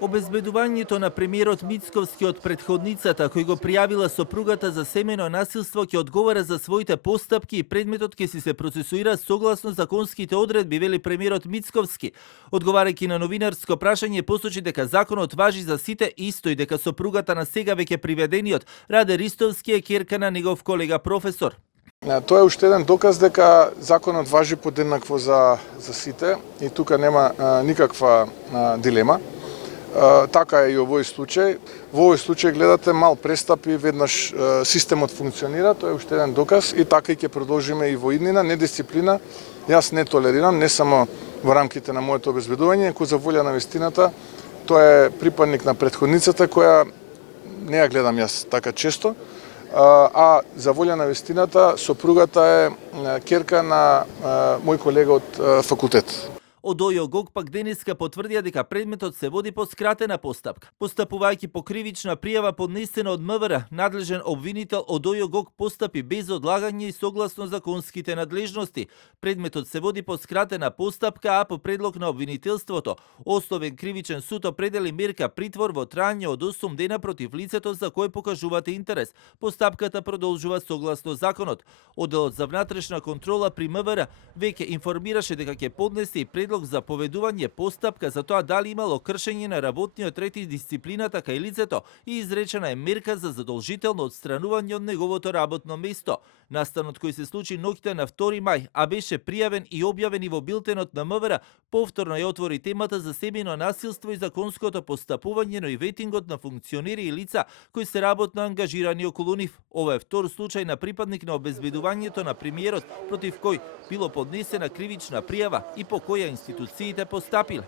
Обезбедувањето на премиерот Мицковски од претходницата, кој го пријавила сопругата за семејно насилство, ќе одговара за своите постапки и предметот ќе си се процесуира согласно законските одредби, вели премиерот Мицковски. Одговарајќи на новинарско прашање, посочи дека законот важи за сите исто и дека сопругата на сега веќе приведениот Раде Ристовски е ќерка на негов колега професор. Тоа е уште еден доказ дека законот важи подеднакво за сите и тука нема никаква дилема. Така е и овој случај. Во овој случај гледате мал престапи, веднаш системот функционира, тоа е уште еден доказ и така и ќе продолжиме и во иднина. Недисциплина јас не толерирам, не само во рамките на моето обезбедување, кој за волја на вистината, тоа е припадник на претходницата која не ја гледам јас така често, а за волја на вистината сопругата е ќерка на мој колега од факултет. Од ОЈО-ГОК пак денеска потврдија дека предметот се води по скратена постапка. Постапувајќи по кривична пријава поднесена од МВР, надлежен обвинител од ОЈО-ГОК постапи без одлагање и согласно законските надлежности. Предметот се води по скратена постапка, а по предлог на обвинителството, Основен кривичен суд определи мерка притвор во трајање од 8 дена против лицето за кој покажувате интерес. Постапката продолжува согласно законот. Оделот за внатрешна контрола при МВР веќе информираше дека ќе поднесе и предлог за поведување постапка за тоа дали имало кршење на работниот ред и дисциплината кај лицето и изречена е мерка за задолжително отстранување од неговото работно место. Настанот кој се случи ноќта на 2 мај, а беше пријавен и објавен и во билтенот на МВР, повторно ја отвори темата за семејно насилство и законското постапување, но и ветингот на функционери и лица кои се работно ангажирани околу нив. Ова е втор случај на припадник на обезбедувањето на премиерот против кој било поднесена кривична пријава и по која институциите постапиле.